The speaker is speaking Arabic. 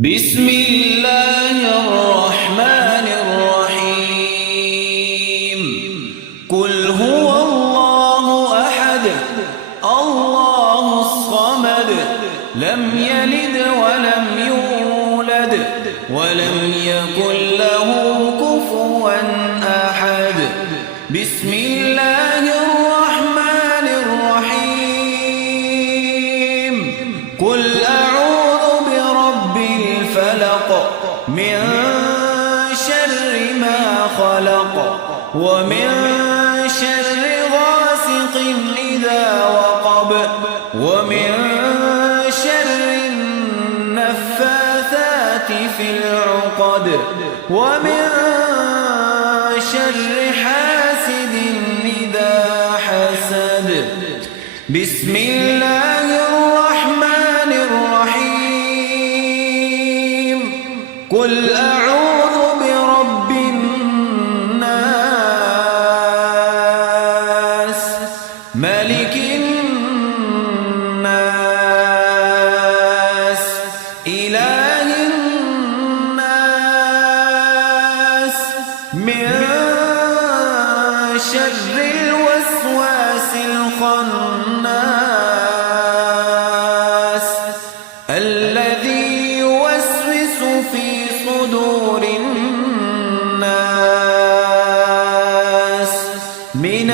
بسم الله الرحمن الرحيم. قل هو الله أحد الله الصمد لم يلد ولم يولد ولم يكن له كفوا أحد. بسم الله الرحمن الرحيم. قل أعوذ برب الفلق من شر ما خلق ومن شر غاسق إذا وقب ومن شر النفاثات في العقد ومن شر حاسد إذا حسد. بسم الله الرحمن الرحيم. قل أعوذ برب الناس ملك الناس إله الناس من شر الوسواس الخناس الذي يوسوس في صدور الناس من